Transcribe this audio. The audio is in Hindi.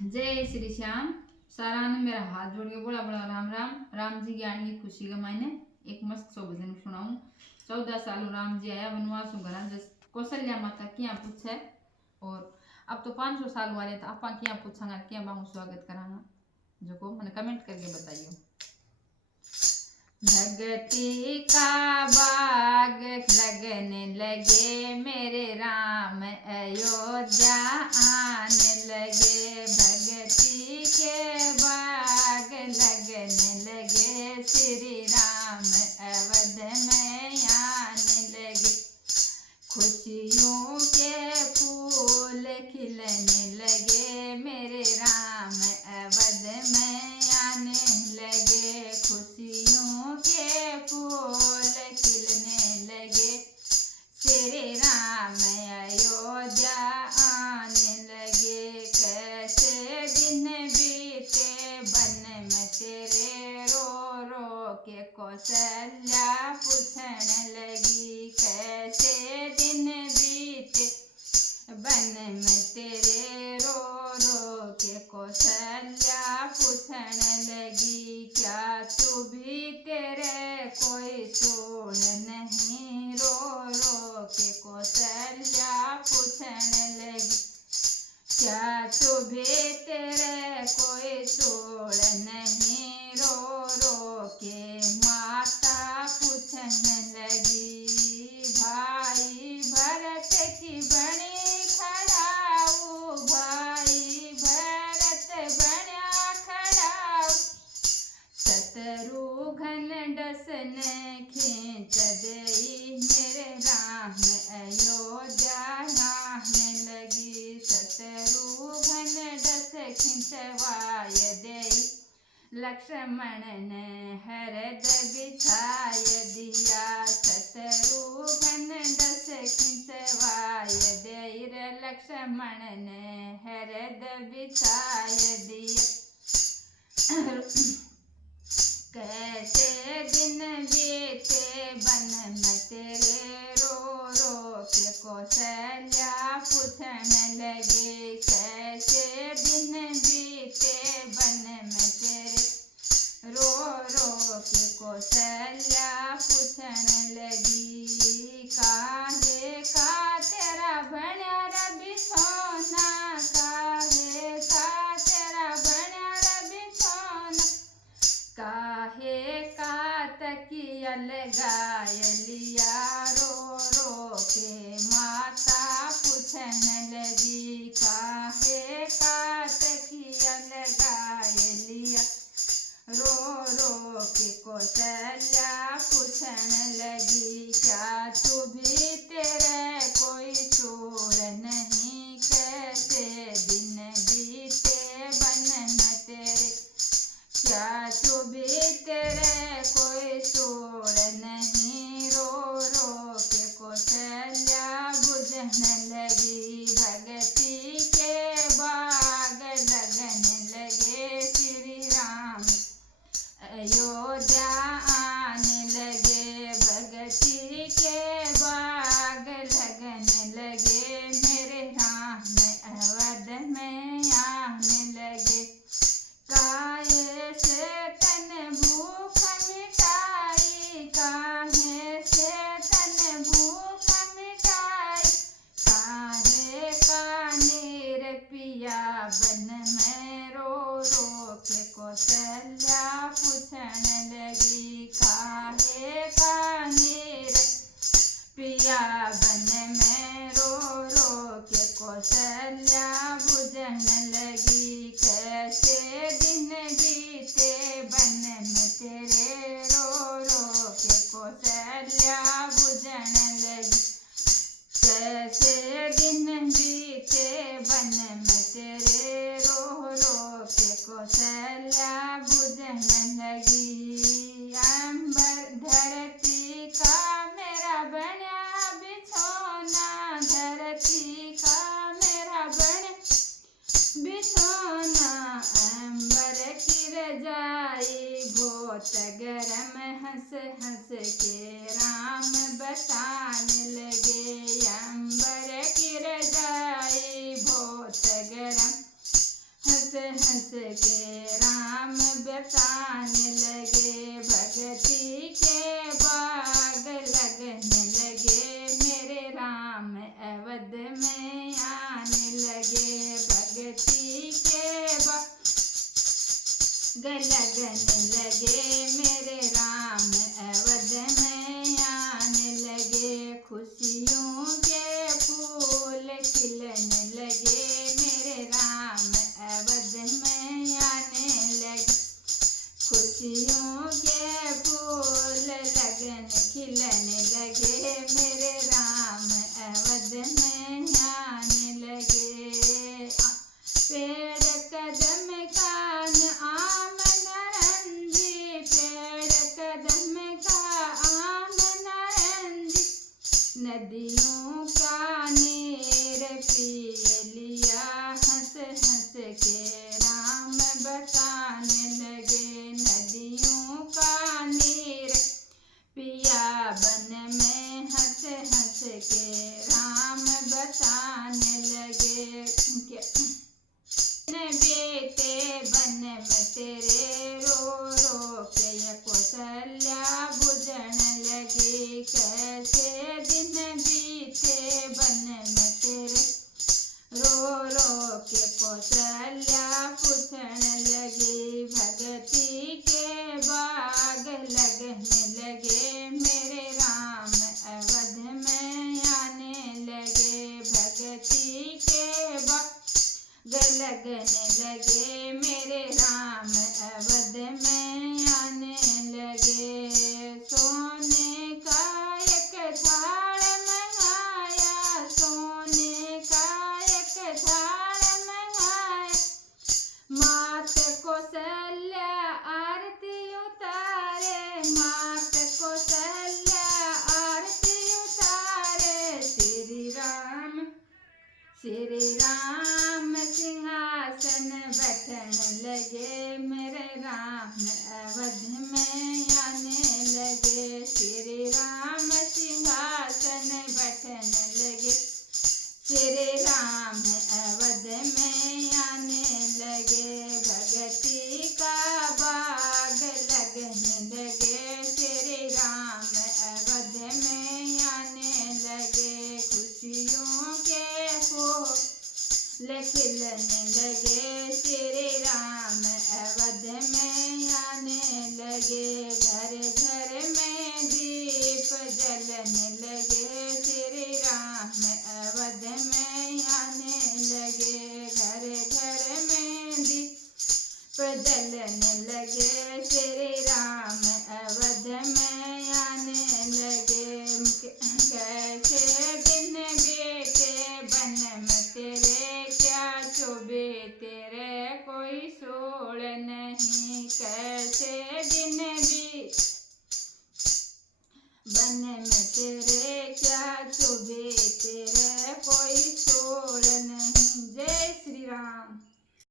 जय श्री श्याम। सारा ने मेरा हाथ जोड़ के बोला बड़ा राम राम। राम जी ज्ञान की खुशी का मायने एक मस्त सौ भजन सुनाऊं। 14 साल राम जी आया वनवास घर जस कौशल्या माता क्या पूछे। और अब तो 500 साल वाले तो आप क्या पूछांगा क्या बाहू स्वागत कराना जो को मैंने कमेंट करके बताइयो। भगती का बाग लगने लगे मेरे राम अयोध्या आने लगे। भगती के बाग लगने लगे श्री राम अवध में आने लगे। खुशियों के फूल खिलने लगे मेरे राम अवध में आने लगे। खुशियों के फूल खिलने लगे श्री राम अयोध्या आने लगे। कैसे दिन बीते वन में तेरे रो रो के कौशल्या पूछने लगी। कैसे दिन बीते वन में तेरे रो रो के कौशल्या पूछने लगी। क्या तू भी तेरे कोई सुन नहीं रो रो के कौशल्या पूछने लगी। क्या तू भी तेरे कोई सुन नहीं रो रो के माता पूछने लगी। भाई भरत की बनी खड़ाऊ भाई भरत बना खड़ाऊ। शत्रुघ्न डसने खींच देई मेरे राम अयोध्या आने लगी। शत्रुघ्न डस खिंचवाय देई लक्ष्मण ने हरद बिछाय दिया। शत्रुघ्न डस खिंचवाय देई लक्ष्मण ने हरद बिछाय दिया। कैसे दिन बीते वन में तेरे रो रो के कौशल्या पूछने लगे। कैसे दिन बीते वन में तेरे रो रो के कौशल्या पूछने लगी। काहे का तेरा बना रवि सोना काहे का तेरा बना रवि सोना। काहे का तकिया लगाय लिया रो रो के माता पूछने लगी। काहे का तकिया लगाय लिया रो रो के कौशल्या पूछने लगी। क्या तू भी तेरे कोई चोर नहीं कैसे दिन बीते वन में तेरे। क्या तू भी तेरे कोई चोर नहीं रो रो के कौशल्या बुझने लगी। भगती के बाग लगने लगे श्री राम अयोध्या आने लगे। भगती के बाग लगने लगे मेरे राम अवध में आने लगे। काहे से तन भूख मिटाई काहे से तन भूख मिटाई। काहे का नीर पिया बन में रो रो के कौशल्या पूछने लगी। काहे का नीर पिया बन में रो रो के कौशल्या बुझने लगी। कैसे दिन बीते वन में तेरे रो रो के कौशल्या बुझने लगी। कैसे दिन बीते वन में तेरे रो रो के कौशल्या बुझने लगी। अंबर धरती का मेरा बना बिछौना धरती का मेरा बना बिछौना। अंबर की रजाई बहुत गरम हंस हंस के राम बताने लगे। अंबर की रजाई बहुत गरम हंस हंस के राम बताने लगे, भक्ति के बाग लगने लगे, मेरे राम अवध में आने लगे, भक्ति के बाग लगने लगे, मेरे राम अवध में आने लगे, खुशियों के फूल खिलने लगे, मेरे राम अवध में आने लगे, खुशियों के फूल खिलने लगे, मेरे राम अवध में आने लगे, पेड़ कदम कान आम नारंगी, पेड़ कदम का आम नारंगी, नदियों का नीर पी लिया, हंस हंस के राम बताने लगे, नदियों का नीर पिया बन में, हंस हंस के राम बताने लगे, बेटे बन में तेरे रो रो के कौशल्या बुझन लगी, कैसे दिन बीते बन में तेरे रो रो के कौशल्या पूछने लगी, भक्ति के बाग लगने लगे, मेरे राम अवध में आने लगे, भक्ति के बाग लगने लगे, मेरे राम अवध में आने लगे, सोने का एक थाल मंगाया, सोने का एक थाल मंगाया, मात कौशल्या आरती उतारे, मात कौशल्या आरती उतारे, श्री राम सिंहासन बैठन लगे, मेरे राम अवध में आने लगे, श्री राम सिंहासन बैठन लगे, श्री राम अवध में आने लगे, भक्ति का बाग लगने लगे, श्री राम अवध में आने लगे, खुशियों के खिलने लगे, श्री राम अवध में आने लगे, घर घर में दीप जलने लगे, श्री राम अवध में आने लगे, घर घर में दीप जलने लगे, श्री राम अवध में आने लगे, कैसे दिन बेटे बन में तेरे, क्या चुभे तेरे कोई सोल नहीं, कैसे दिन भी बन में तेरे, क्या चुभे तेरे कोई सोल नहीं। जय श्री राम।